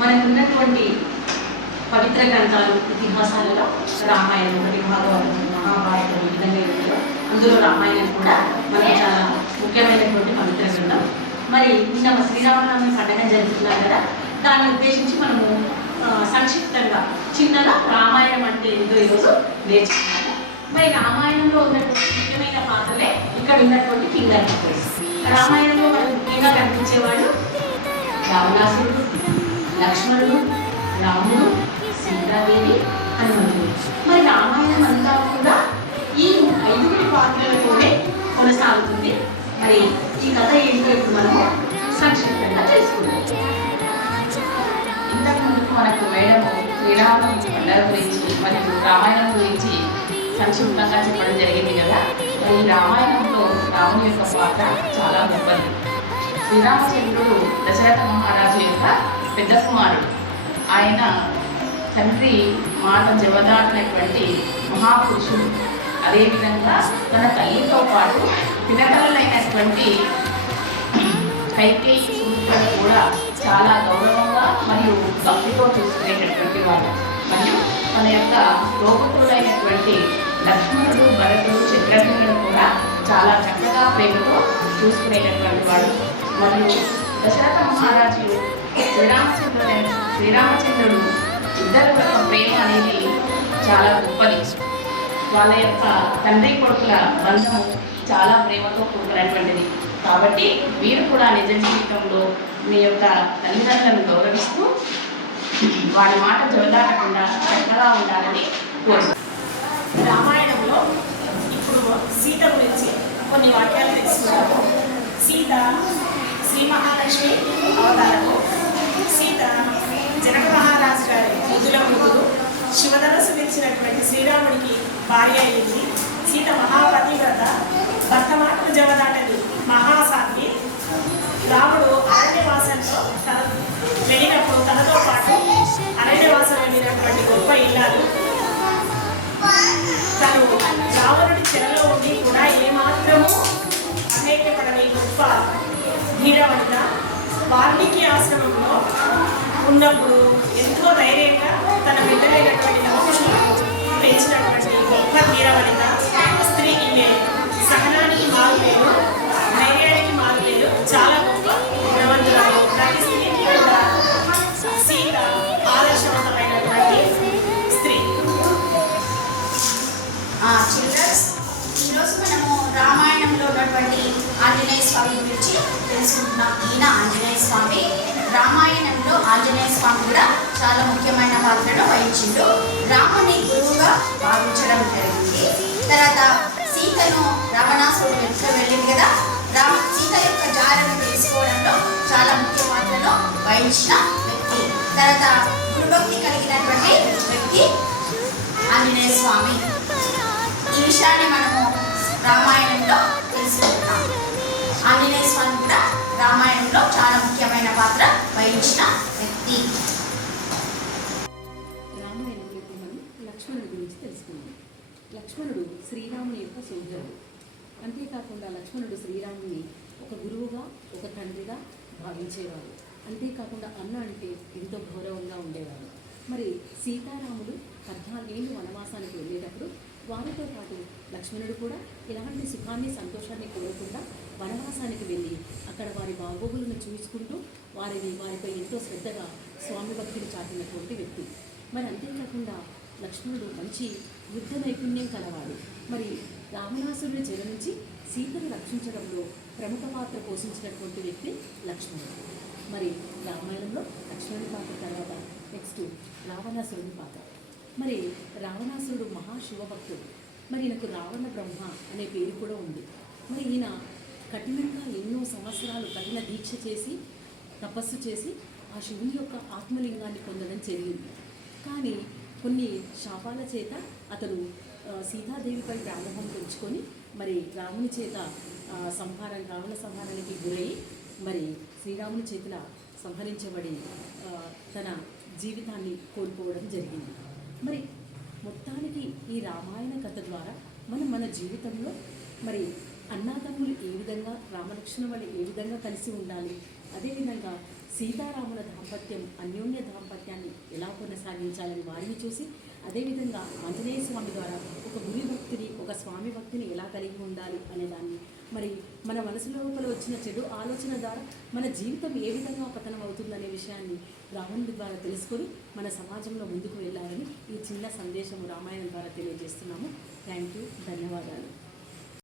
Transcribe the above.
మనకున్నటువంటి పవిత్ర గ్రంథాలు ఇతిహాసాలలో రామాయణం ఒకటి, భాగవతం, మహాభారతం ఈ విధంగా ఉంటారు. అందులో రామాయణం కూడా మనకు చాలా ముఖ్యమైనటువంటి పవిత్ర గ్రంథం. మరి నిన్న శ్రీరామనవమి పండుగ జరుగుతున్నారు కదా, దాన్ని ఉద్దేశించి మనము సంక్షిప్తంగా చిన్నగా రామాయణం అంటే ఏదో ఈరోజు నేర్చుకున్నాము. మరి రామాయణంలో ఉన్నటువంటి ముఖ్యమైన పాత్రలే ఇక్కడ ఉన్నటువంటి ఫింగర్ టిప్స్. రామాయణంలో మనకు ముఖ్యంగా కనిపించేవాడు రావణాసురుడు, లక్ష్మణుడు, రాముడు, సీతాదేవి, హనుమంతుడు. మరి రామాయణం అంతా కూడా ఈ 5 పాత్రలతోనే కొనసాగుతుంది. మరి ఈ కథ ఏంటో ఇప్పుడు మనము సంక్షిప్తంగా తెలుసుకుందాం. ఇంతకుముందుకు మనకు మేడం శ్రీరామనవమి పండుగ గురించి మరియు రామాయణం గురించి సంక్షిప్తంగా చెప్పడం జరిగింది కదా. మరి ఈ రామాయణంలో రాముని యొక్క పాత్ర చాలా గొప్పది. శ్రీరామచంద్రుడు దశరథ మహారాజు యొక్క పెద్ద కుమారుడు. ఆయన తండ్రి మాట జవదాటినటువంటి మహాపురుషుడు. అదేవిధంగా తన తల్లితో పాటు పినకలైనటువంటి కైకేయి కూడా చాలా గౌరవంగా మరియు భక్తితో చూసుకునేటటువంటి వాడు. మరియు మన యొక్క లోకపురుడైనటువంటి లక్ష్మణుడు, భరతుడు, చంద్రగుప్తుడు కూడా చాలా చక్కగా ప్రేమతో చూసుకునేటటువంటి వాడు. మరియు దశరథ మహారాజు శ్రీరామచంద్రుడు ఇద్దరు యొక్క ప్రేమ అనేది చాలా గొప్పది. వాళ్ళ యొక్క తండ్రి కొడుకుల బంధము చాలా ప్రేమతో కూడుకున్నటువంటిది. కాబట్టి మీరు కూడా నిజ జీవితంలో మీ యొక్క తల్లిదండ్రులను గౌరవిస్తూ వాడి మాట జవదాటకుండా చక్కగా ఉండాలని కోరుకుంటున్నాను. రామాయణంలో ఇప్పుడు సీత గురించి కొన్ని వాక్యాలు తెలుసుకున్నాము. సీత శ్రీ మహాలక్ష్మి అవతారము. సీత జనక మహారాజు గారి ముద్దుల కూతురు. శివధనస్సు విరిచినటువంటి శ్రీరాముడికి భార్య అయింది. సీత మహాపతివ్రత, భర్త మాటలు జవదాటది మహాసాధ్వి. రాముడు అరణ్యవాసంలో వెళ్ళినప్పుడు తనతో పాటు అరణ్యవాసం వెళ్ళినటువంటి గొప్ప ఇల్లాలు. తను రావణుడి చెరలో ఉండి కూడా ఏమాత్రము అనేకపడని గొప్ప ధీరవనిత. వాల్మీకి ఆశ్రమంలో ఉన్నప్పుడు ఎంతో ధైర్యంగా తన బిడ్డలైనటువంటి లక్ష్మణులకు పెంచినటువంటి గొప్ప ధీరవనిత స్త్రీ. ఈమె సహనానికి మారులేదు, ధైర్యానికి మారులేదు, చాలా గొప్ప గుణవంతురాలు. ప్రతి స్త్రీకి కూడా సీత ఆదర్శవంతమైనటువంటి స్త్రీ. చిల్డ్రన్స్, ఈరోజు మనము రామాయణంలో ఉన్నటువంటి ఆంజనేయ స్వామి గురించి తెలుసుకుంటున్నాం. ఈయన ఆంజనేయ స్వామి. రామాయణంలో ఆంజనేయ స్వామి కూడా చాలా ముఖ్యమైన పాత్రను వహించిండు. రాముని గురువుగా భావించడం జరిగింది. తర్వాత సీతను రావణాసురుడు వెంట వెళ్ళింది కదా, సీత యొక్క జాడను తెలుసుకోవడంలో చాలా ముఖ్య పాత్రను వహించిన వ్యక్తి. తర్వాత గురుభక్తి కలిగినటువంటి వ్యక్తి ఆంజనేయ స్వామి. ఈ విషయాన్ని మనము రామాయణంలో తెలుసుకుంటాం. ఆంజనేయ స్వామి కూడా రామాయణంలో చాలా ముఖ్యమైన పాత్ర వహించిన వ్యక్తి. రామాయణంలో ఇప్పుడు మనం లక్ష్మణుడి గురించి తెలుసుకుందాం. లక్ష్మణుడు శ్రీరాముని యొక్క సోదరుడు. అంతేకాకుండా లక్ష్మణుడు శ్రీరాముని ఒక గురువుగా, ఒక తండ్రిగా భావించేవాడు. అంతేకాకుండా అన్న అంటే ఎంతో గౌరవంగా ఉండేవాడు. మరి సీతారాములు 14 ఏళ్ళు వనవాసానికి వెళ్ళేటప్పుడు వారితో పాటు లక్ష్మణుడు కూడా ఎలాంటి సుఖాన్ని, సంతోషాన్ని కోరకుండా వనవాసానికి వెళ్ళి అక్కడ వారి బాగోగులను చూసుకుంటూ వారిపై ఎంతో శ్రద్ధగా స్వామి భక్తిని చాటినటువంటి వ్యక్తి. మరి అంతేకాకుండా లక్ష్మణుడు మంచి యుద్ధ నైపుణ్యం కలవాడు. మరి రావణాసురుడి చెర నుంచి సీతను రక్షించడంలో ప్రముఖ పాత్ర పోషించినటువంటి వ్యక్తి లక్ష్మణుడు. మరి రామాయణంలో లక్ష్మణుడి పాత్ర తర్వాత నెక్స్ట్ రావణాసురుడి పాత్ర. మరి రావణాసురుడు మహాశివభక్తుడు. మరి ఈయనకు రావణ బ్రహ్మ అనే పేరు కూడా ఉంది. మరి ఈయన కఠినంగా ఎన్నో సంవత్సరాలు కఠిన దీక్ష చేసి తపస్సు చేసి ఆ శివుని యొక్క ఆత్మలింగాన్ని పొందడం జరిగింది. కానీ కొన్ని శాపాల చేత అతను సీతాదేవిపై వ్యామోహం పెంచుకొని మరి రాముని చేత రావణ సంహారానికి గురై మరి శ్రీరాముని చేతుల సంహరించబడి తన జీవితాన్ని కోల్పోవడం జరిగింది. మరి మొత్తానికి ఈ రామాయణ కథ ద్వారా మనం మన జీవితంలో మరి అన్నాతమ్ములు ఏ విధంగా రామలక్ష్మణ వాళ్ళు ఏ విధంగా కలిసి ఉండాలి, అదేవిధంగా సీతారాముల దాంపత్యం అన్యోన్య దాంపత్యాన్ని ఎలా కొనసాగించాలని వారిని చూసి, అదేవిధంగా ఆంజనేయ స్వామి ద్వారా ఒక గురి భక్తిని, ఒక స్వామి భక్తిని ఎలా కలిగి ఉండాలి అనేదాన్ని, మరి మన మనసు లోపల వచ్చిన చెడు ఆలోచన ద్వారా మన జీవితం ఏ విధంగా పతనం అవుతుందనే విషయాన్ని రావణుడి ద్వారా తెలుసుకొని మన సమాజంలో ముందుకు వెళ్ళాలని ఈ చిన్న సందేశము రామాయణం ద్వారా తెలియజేస్తున్నాము. థ్యాంక్ యూ, ధన్యవాదాలు.